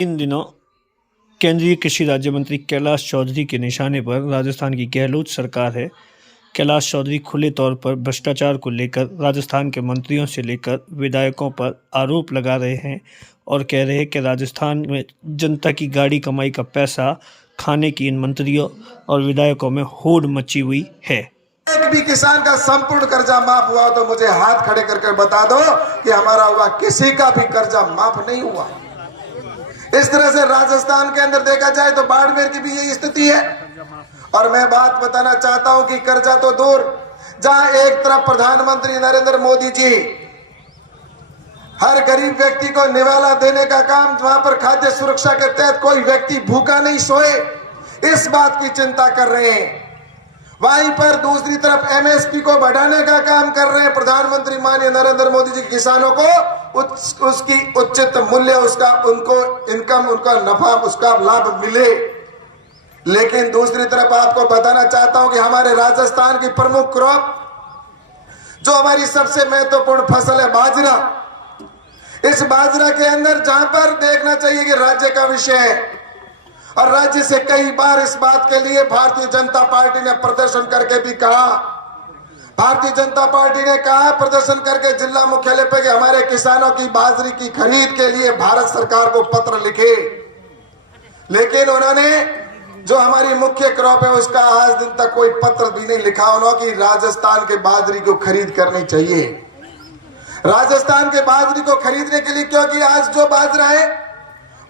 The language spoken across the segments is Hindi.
इन दिनों केंद्रीय कृषि राज्य मंत्री कैलाश चौधरी के निशाने पर राजस्थान की गहलोत सरकार है। कैलाश चौधरी खुले तौर पर भ्रष्टाचार को लेकर राजस्थान के मंत्रियों से लेकर विधायकों पर आरोप लगा रहे हैं और कह रहे हैं कि राजस्थान में जनता की गाड़ी कमाई का पैसा खाने की इन मंत्रियों और विधायकों में होड़ मची हुई है। एक भी किसान का संपूर्ण कर्जा माफ हुआ तो मुझे हाथ खड़े करके बता दो कि हमारा हुआ, किसी का भी कर्जा माफ नहीं हुआ। इस तरह से राजस्थान के अंदर देखा जाए तो बाड़मेर की भी यही स्थिति है। और मैं बात बताना चाहता हूं कि कर्जा तो दूर, जहां एक तरफ प्रधानमंत्री नरेंद्र मोदी जी हर गरीब व्यक्ति को निवाला देने का काम, वहां पर खाद्य सुरक्षा के तहत कोई व्यक्ति भूखा नहीं सोए, इस बात की चिंता कर रहे हैं। वहीं पर दूसरी तरफ एमएसपी को बढ़ाने का काम कर रहे हैं प्रधानमंत्री माननीय नरेंद्र मोदी जी। किसानों को उसकी उचित मूल्य, उसका उनको इनकम, उनका नफा, उसका लाभ मिले। लेकिन दूसरी तरफ आपको बताना चाहता हूं कि हमारे राजस्थान की प्रमुख क्रॉप, जो हमारी सबसे महत्वपूर्ण फसल है बाजरा, इस बाजरा के अंदर जहां पर देखना चाहिए कि राज्य का विषय है और राज्य से कई बार इस बात के लिए भारतीय जनता पार्टी ने प्रदर्शन करके भी कहा, भारतीय जनता पार्टी ने कहा प्रदर्शन करके जिला मुख्यालय पे कि हमारे किसानों की बाजरी की खरीद के लिए भारत सरकार को पत्र लिखे। लेकिन उन्होंने जो हमारी मुख्य क्रॉप है उसका आज दिन तक कोई पत्र भी नहीं लिखा उन्होंने कि राजस्थान के बाजरी को खरीद करनी चाहिए। राजस्थान के बाजरी को खरीदने के लिए, क्योंकि आज जो बाजरा है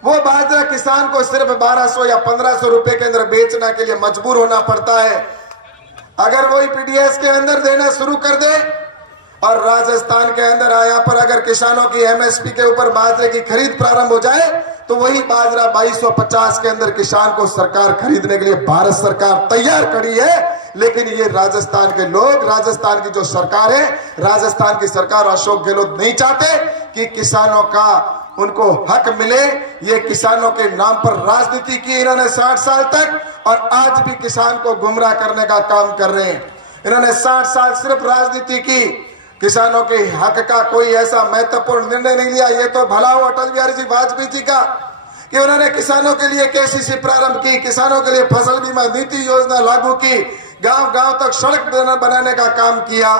वो बाजरा किसान को सिर्फ 1200 या 1500 रुपए के अंदर बेचने के लिए मजबूर होना पड़ता है। अगर वही पीडीएस के अंदर देना शुरू कर दे और राजस्थान के अंदर यहाँ पर अगर किसानों की एमएसपी के ऊपर बाजरे की खरीद प्रारंभ हो जाए तो वही बाजरा 2250 के अंदर किसान को सरकार खरीदने के लिए भारत सरकार तैयार खड़ी है। लेकिन ये राजस्थान के लोग, राजस्थान की जो सरकार है, राजस्थान की सरकार अशोक गहलोत नहीं चाहते कि किसानों का उनको हक मिले। ये किसानों के नाम पर राजनीति की इन्होंने 60 साल तक, और आज भी किसान को गुमराह करने का काम कर रहे हैं। इन्होंने 60 साल सिर्फ राजनीति की, किसानों के हक का कोई ऐसा महत्वपूर्ण निर्णय नहीं लिया। ये तो भला हो अटल बिहारी जी वाजपेयी जी का कि उन्होंने किसानों के लिए केसीसी प्रारंभ की, किसानों के लिए फसल बीमा नीति योजना लागू की, गांव गांव तक सड़क बनाने का काम किया।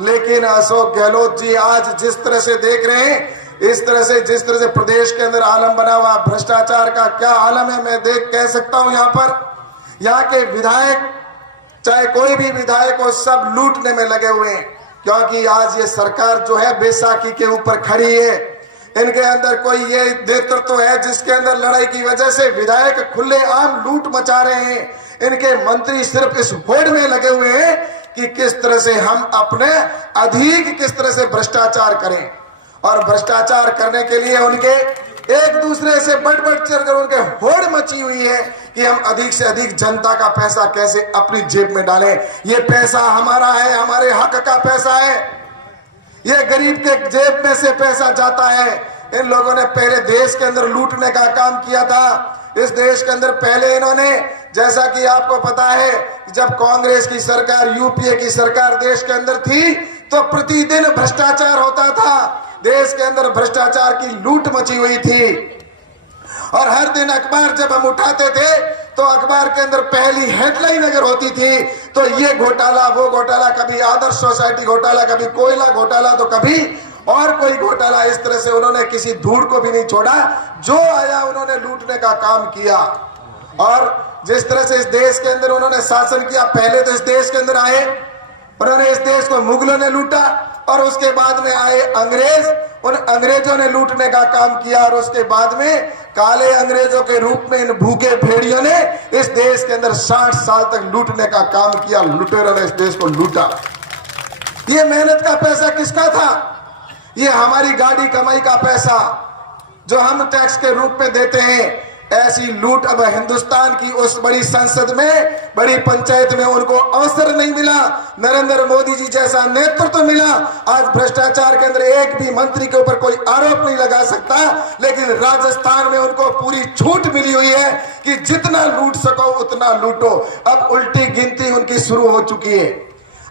लेकिन अशोक गहलोत जी आज जिस तरह से देख रहे हैं, इस तरह से जिस तरह से प्रदेश के अंदर आलम बना हुआ भ्रष्टाचार का क्या आलम है, मैं कह सकता हूं यहाँ पर यहाँ के विधायक, चाहे कोई भी विधायक हो, सब लूटने में लगे हुए हैं। क्योंकि आज ये सरकार जो है बैसाखी के ऊपर खड़ी है। इनके अंदर कोई ये नेतृत्व है जिसके अंदर लड़ाई की वजह से विधायक खुलेआम लूट मचा रहे हैं। इनके मंत्री सिर्फ इस होड़ में लगे हुए हैं कि किस तरह से हम अपने अधिक किस तरह से भ्रष्टाचार करें, और भ्रष्टाचार करने के लिए उनके एक दूसरे से बढ़ चढ़कर उनके होड़ मची हुई है कि हम अधिक से अधिक जनता का पैसा कैसे अपनी जेब में डालें। ये पैसा हमारा है, हमारे हक का पैसा है, ये गरीब के जेब में से पैसा जाता है। इन लोगों ने पहले देश के अंदर लूटने का काम किया था। इस देश के अंदर पहले इन्होंने, जैसा कि आपको पता है, जब कांग्रेस की सरकार, यूपीए की सरकार देश के अंदर थी तो प्रतिदिन भ्रष्टाचार होता था। देश के अंदर भ्रष्टाचार की लूट मची हुई थी और हर दिन अखबार जब हम उठाते थे तो अखबार के अंदर पहली हेडलाइन अगर होती थी तो ये घोटाला, वो घोटाला, कभी आदर्श सोसाइटी घोटाला, कभी कोयला घोटाला, तो कभी और कोई घोटाला। इस तरह से उन्होंने किसी धूड़ को भी नहीं छोड़ा, जो आया उन्होंने लूटने का काम किया। और जिस तरह से इस देश के अंदर उन्होंने शासन किया, पहले तो इस देश के अंदर आए, उन्होंने इस देश को मुगलों ने लूटा और उसके बाद में आए अंग्रेज, उन अंग्रेजों ने लूटने का काम किया और उसके बाद में काले अंग्रेजों के रूप में इन भूखे भेड़ियों ने इस देश के अंदर 60 साल तक लूटने का काम किया। लुटेरों ने इस देश को लूटा। ये मेहनत का पैसा किसका था? ये हमारी गाड़ी कमाई का पैसा जो हम टैक्स के रूप में देते हैं। ऐसी लूट अब हिंदुस्तान की उस बड़ी संसद में, बड़ी पंचायत में उनको अवसर नहीं मिला। नरेंद्र मोदी जी जैसा नेतृत्व मिला। आज भ्रष्टाचार के अंदर एक भी मंत्री के ऊपर कोई आरोप नहीं लगा सकता, लेकिन राजस्थान में उनको पूरी छूट मिली हुई है कि जितना लूट सको उतना लूटो। अब उल्टी गिनती उनकी शुरू हो चुकी है।